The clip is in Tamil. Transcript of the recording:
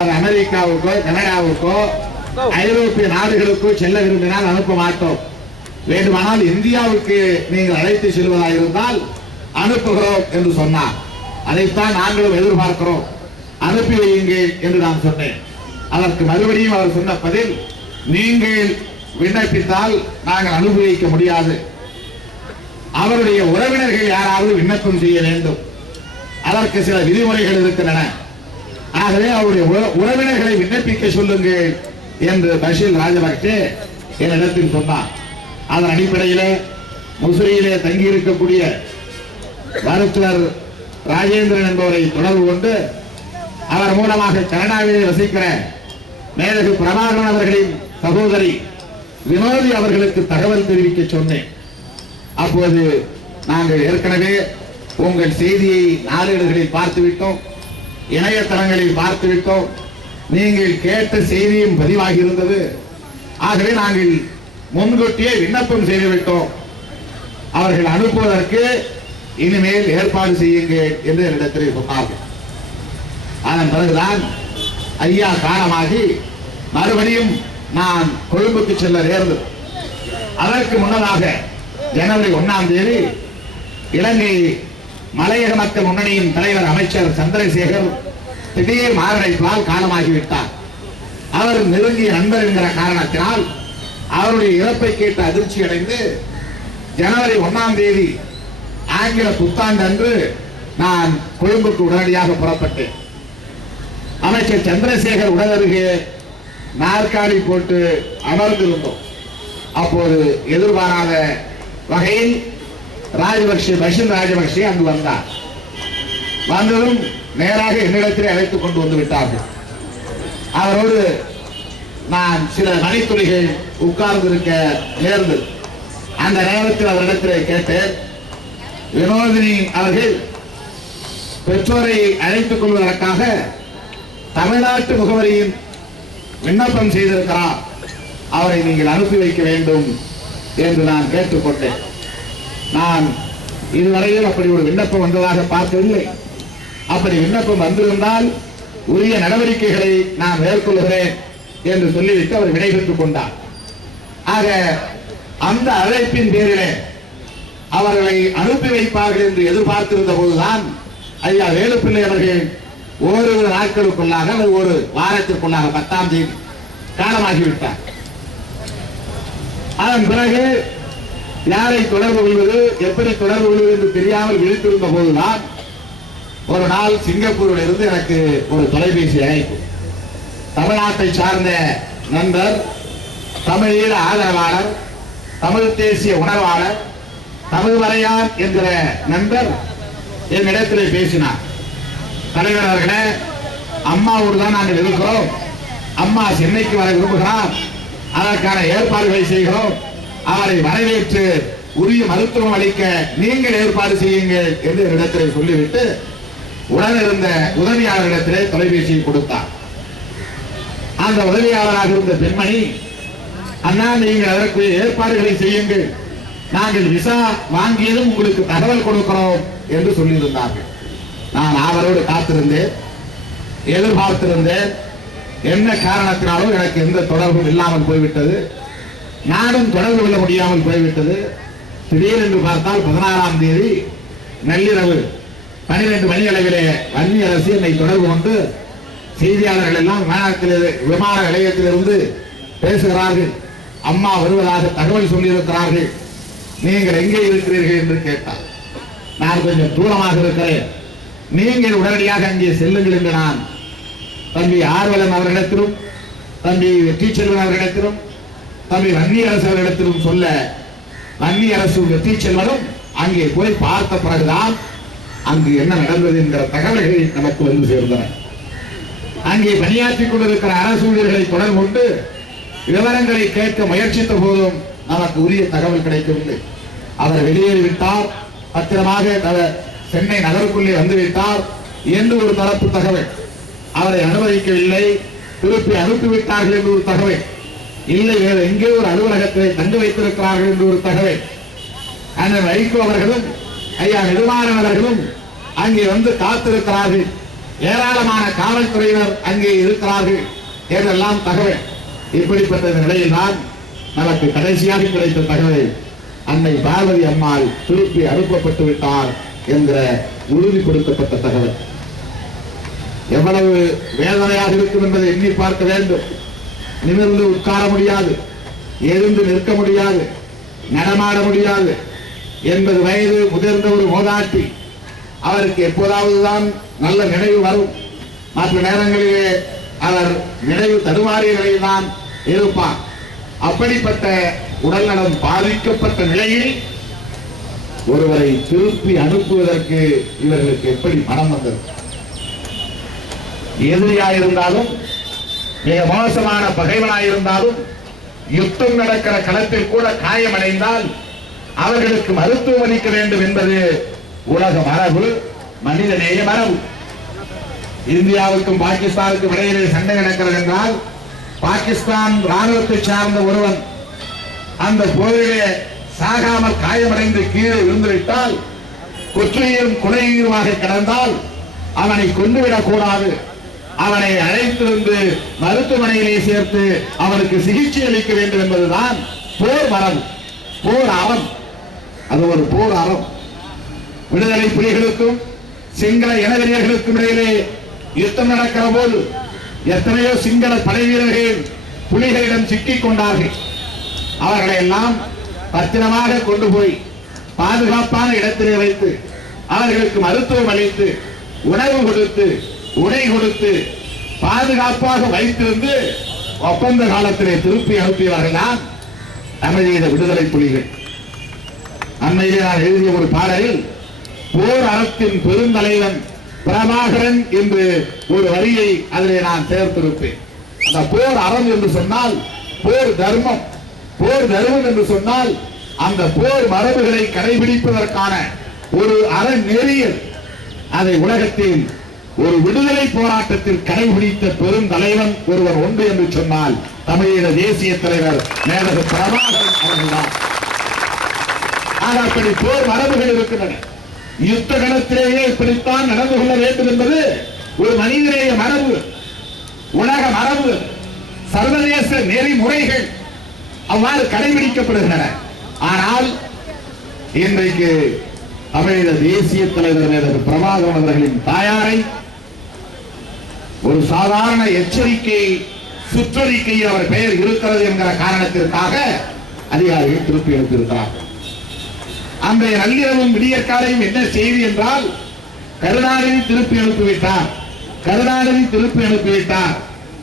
அமெரிக்காவுக்கோ கனடாவுக்கோ ஐரோப்பிய நாடுகளுக்கோ செல்ல விரும்பினால் அனுப்ப மாட்டோம். வேண்டுமானால் இந்தியாவுக்கு நீங்கள் அழைத்து செல்வதாக இருந்தால் அனுப்புகிறோம் என்று சொன்னார். அதைத்தான் நாங்களும் எதிர்பார்க்கிறோம், அனுப்பி வையுங்கள் என்று நான் சொன்னேன். அதற்கு மறுபடியும் அவர் சொன்ன பதில், நீங்கள் விண்ணப்பித்தால் நாங்கள் அனுப்பி வைக்க முடியாது, அவருடைய உறவினர்கள் யாராவது விண்ணப்பம் செய்ய வேண்டும், அதற்கு சில விதிமுறைகள் இருக்கின்றன, ஆகவே அவருடைய உறவினர்களை விண்ணப்பிக்க சொல்லுங்கள் என்று பஷீர் ராஜபக்சே என்னிடத்தில் சொன்னார். அதன் அடிப்படையில் முசிறியிலே தங்கியிருக்கக்கூடிய மருத்துவர் ராஜேந்திரன் என்பவரை தொடர்பு கொண்டு அவர் மூலமாக கனடாவிலே வசிக்கிற மேதகு பிரபாகரன் அவர்களின் சகோதரி வினோதி அவர்களுக்கு தகவல் தெரிவிக்க சொன்னேன். அப்போது நாங்கள் ஏற்கனவே உங்கள் செய்தியை நாளேடுகளில் பார்த்துவிட்டோம், இணையதளங்களில் பார்த்துவிட்டோம், நீங்கள் கேட்ட செய்தியும் பதிவாகி இருந்தது, ஆகவே நாங்கள் முன்கூட்டியே விண்ணப்பம் செய்துவிட்டோம், அவர்கள் அனுப்புவதற்கு இனிமேல் ஏற்பாடு செய்யுங்கள் என்று என்னிடத்தில் சொன்னார்கள். அதன் பிறகுதான் ஐயா காலமாகி மறுபடியும் நான் கொழும்புக்கு செல்ல நேர்ந்தது. அதற்கு முன்னதாக ஜனவரி 1ஆம் தேதி இலங்கை மலையக மக்கள் முன்னணியின் தலைவர் அமைச்சர் சந்திரசேகர் திடீர் மாரடைப்பால் காலமாகிவிட்டார். அவர் நெருங்கிய நண்பர் என்கிற காரணத்தினால் அவருடைய இறப்பை கேட்டு அதிர்ச்சி அடைந்து ஜனவரி 1ஆம் தேதி ஆங்கில புத்தாண்டு அன்று நான் கொழும்புக்கு உடனடியாக புறப்பட்டேன். அமைச்சர் சந்திரசேகர் உடலருகே நாற்காலி போட்டு அமர்ந்திருந்தோம். அப்போது எதிர்பாராத வகையில் ராஜபக்சே பஷீர் ராஜபக்சே அங்கு வந்தார். வந்ததும் நேராக என்னிடத்திலே அழைத்துக் கொண்டு வந்து விட்டார்கள். அவரோடு நான் சில மணித்துளிகள் உட்கார்ந்திருக்க நேர்ந்தது. அந்த நேரத்தில் அவரிடத்திலே கேட்டேன், வினோதினி அவர்கள் பெற்றோரை அழைத்துக் கொள்வதற்காக தமிழ்நாட்டு முகவரியின் விண்ணப்பம் செய்திருக்கிறார், அவரை நீங்கள் அனுப்பி வைக்க வேண்டும் என்று நான் கேட்டுக்கொண்டேன். நான் இதுவரையில் அப்படி ஒரு விண்ணப்பம் வந்ததாக பார்க்கவில்லை. அப்படி விண்ணப்பம் வந்திருந்தால் உரிய நடவடிக்கைகளை நான் மேற்கொள்கிறேன் என்று சொல்லிவிட்டு அவர் விடைபெற்றுக் கொண்டார். ஆக அந்த அழைப்பின் பேரிலே அவர்களை அனுப்பி வைப்பார்கள் என்று எதிர்பார்த்திருந்த போதுதான் ஐயா வேலுப்பிள்ளை அவர்கள் ஓரிரு நாட்களுக்குள்ளாக அல்லது ஒரு வாரத்திற்குள்ளாக 10ஆம் தேதி காலமாகிவிட்டார். அதன் பிறகு யாரை தொடர்பு கொள்வது, எப்படி தொடர்பு கொள்வது என்று தெரியாமல் விழித்திருந்த போதுதான் ஒரு நாள் சிங்கப்பூரில் இருந்து எனக்கு ஒரு தொலைபேசி அழைப்பு. தமிழ்நாட்டை சார்ந்த நண்பர், தமிழீழ ஆதரவாளர், தமிழ் தேசிய உணர்வாளர், தமிழ் வரையான் என்கிற நண்பர் என்னிடத்திலே பேசினார். தலைவர் அவர்களே, அம்மாவோடு தான் நாங்கள் இருக்கிறோம், அம்மா சென்னைக்கு வர விரும்புகிறார், அதற்கான ஏற்பாடுகளை செய்கிறோம், அவரை வரவேற்று உரிய மருத்துவம் அளிக்க நீங்கள் ஏற்பாடு செய்யுங்கள் என்று என்னிடத்திலே சொல்லிவிட்டு உடன் இருந்த உதவியாளரிடத்திலே தொலைபேசியை கொடுத்தார். அந்த உதவியாளராக இருந்த பெண்மணி, அண்ணா நீங்கள் அதற்குரிய ஏற்பாடுகளை செய்யுங்கள், நாங்கள் விசா வாங்கியதும் உங்களுக்கு தகவல் கொடுக்கிறோம் என்று சொல்லியிருந்தார்கள். நான் அவரோடு காத்திருந்தேன், எதிர்பார்த்திருந்தேன். என்ன காரணத்தினாலும் எனக்கு எந்த தொடர்பும் இல்லாமல் போய்விட்டது, நானும் தொடர்பு கொள்ள முடியாமல் போய்விட்டது. திடீரென்று பார்த்தால் 16ஆம் தேதி நள்ளிரவு 12 மணி அளவிலே வன்னி அரசு என்னை தொடர்பு கொண்டு செய்தியாளர்கள் எல்லாம் விமான நிலையத்திலிருந்து பேசுகிறார்கள், அம்மா வருவதாக தகவல் சொல்லியிருக்கிறார்கள், நீங்கள் எங்கே இருக்கிறீர்கள் என்று கேட்டார். நான் கொஞ்சம் தூரமாக இருக்கிறேன், நீங்கள் உடனடியாக அங்கே செல்லுங்கள் என்று நான் தம்பி ஆர்வலன் அவர்களிடத்திலும் தம்பி வெற்றி செல்வன் அவர்களிடத்திலும் தம்பி வன்னி அரசு அவர்களிடத்திலும் சொல்ல, வன்னி அரசு வெற்றி செல்வனும் அங்கே போய் பார்த்த பிறகுதான் அங்கு என்ன நடந்தது என்கிற தகவல்கள் நமக்கு வந்து சேர்ந்தன. அங்கே பணியாற்றிக் கொண்டிருக்கிற அரசு ஊழியர்களை தொடர்பு கொண்டு விவரங்களை கேட்க முயற்சித்த போதும் நமக்கு உரிய தகவல் கிடைக்கவில்லை. அவர் வெளியேறிவிட்டார், பத்திரமாக சென்னை நகருக்குள்ளே வந்துவிட்டார் என்று ஒரு தரப்பு தகவல், அவரை அனுமதிக்கவில்லை, திருப்பி அனுப்பிவிட்டார்கள் என்று ஒரு தகவல், இல்லை வேறு எங்கே ஒரு அலுவலகத்தை தங்க வைத்திருக்கிறார்கள் என்று ஒரு தகவல். அண்ணன் வைகோ அவர்களும் ஐயா நெடுமாறன் அவர்களும் அங்கே வந்து காத்திருக்கிறார்கள் ஏராளமான காவல்துறையினர் அங்கே இருக்கிறார்கள் என்றெல்லாம் தகவல். இப்படிப்பட்ட நிலையில் தான் நமக்கு கடைசியாக கிடைத்த தகவல் அன்னை பார்வதி அம்மாள் திருப்பி அனுப்பப்பட்டு விட்டார் என்ற உறுதிப்படுத்தப்பட்ட தகவல். எவ்வளவு வேதனையாக இருக்கும் என்பதை எண்ணி பார்க்க வேண்டும். நிமிர்ந்து உட்கார முடியாது, எழுந்து நிற்க முடியாது, நடமாட முடியாது. 80 வயது முதிர்ந்த ஒரு மூதாட்டி. அவருக்கு எப்போதாவதுதான் நல்ல நினைவு வரும். மற்ற நேரங்களிலே அவர் நினைவு தடுமாறியவர்களில் தான் இருப்பார். அப்படிப்பட்ட உடல்நலம் பாதிக்கப்பட்ட நிலையில் ஒருவரை திருப்பி அனுப்புவதற்கு இவர்களுக்கு எப்படி மனம் வந்தது? எதிரியாயிருந்தாலும், மிக மோசமான பகைவனாயிருந்தாலும், யுத்தம் நடக்கிற களத்தில் கூட காயமடைந்தால் அவர்களுக்கு மருத்துவம் அளிக்க வேண்டும் என்பது உலக மரபு, மனிதநேய மரபு. இந்தியாவுக்கும் பாகிஸ்தானுக்கும் இடையிலே சண்டை நடக்கிறது என்றால், பாகிஸ்தான் ராணுவத்தை சார்ந்த ஒருவன் அந்த போரிலே சாகாமல் காயமடைந்து கீழே விழுந்துவிட்டால், குற்றையும் குலையுமாக கிடந்தால் அவனை கொண்டுவிடக் கூடாது. அவனை அழைத்து வந்து மருத்துவமனையிலே சேர்த்து அவனுக்கு சிகிச்சை அளிக்க வேண்டும் என்பதுதான் போர் மரம், போர் அறம். அது ஒரு போர் அறம். விடுதலை புலிகளுக்கும் சிங்கள இனவெறியர்களுக்கும் இடையிலே யுத்தம் நடக்கிற போது எத்தனையோ சிங்கள படை வீரர்கள் புலிகளிடம் சிக்கிக் கொண்டார்கள். அவர்களை எல்லாம் பத்திரமாக கொண்டு போய் பாதுகாப்பான இடத்திலே வைத்து அவர்களுக்கு மருத்துவம் அளித்து உணவு கொடுத்து உடை கொடுத்து பாதுகாப்பாக வைத்திருந்து ஒப்பந்த காலத்திலே திருப்பி அனுப்பியவர்கள் தமிழீழ விடுதலை புலிகள். அண்மையிலே நான் எழுதிய ஒரு பாடலில் போர் அறத்தின் பெருந்தலைவன் பிரபாகரன் என்று ஒரு வரியை அதிலே நான் சேர்த்திருப்பேன். அந்த போர் அறம் என்று சொன்னால் போர் தர்மம், போர் தர்மம் என்று சொன்னால் அந்த போர் மரபுகளை கடைபிடிப்பதற்கான ஒரு அறநெறியல். அதை உலகத்தில் ஒரு விடுதலை போராட்டத்தில் கடைபிடித்த பெருந்தலைவன் ஒருவர் உண்டு என்று சொன்னால் தமிழீழ தேசிய தலைவர் மேதகு பிரபாகரன் அவர்கள்தான். அப்படி போர் மரபுகள் இருக்கின்றன. யுத்த களத்திலேயே இப்படித்தான் நடந்து கொள்ள வேண்டும் என்பது ஒரு மனிதநேய மரபு, உலக மரபு, சர்வதேச நெறிமுறைகள் அவ்வாறு கடைபிடிக்கப்படுகின்றன. ஆனால் இன்றைக்கு தமிழீழ தேசிய தலைவர் மேதகு பிரபாகரன் அவர்களின் தாயாரை ஒரு சாதாரண எச்சரிக்கை சுற்றறிக்கையில் அவர் பெயர் இருக்கிறது என்கிற காரணத்திற்காக அதிகாரிகள் திருப்பி அனுப்பியிருக்கிறார்கள். அந்த நள்ளிரவும் விடியற்காலையும் என்ன செய்தி என்றால், கருணாநிதி திருப்பி அனுப்பிவிட்டார், கருணாநிதி திருப்பி அனுப்பிவிட்டார்.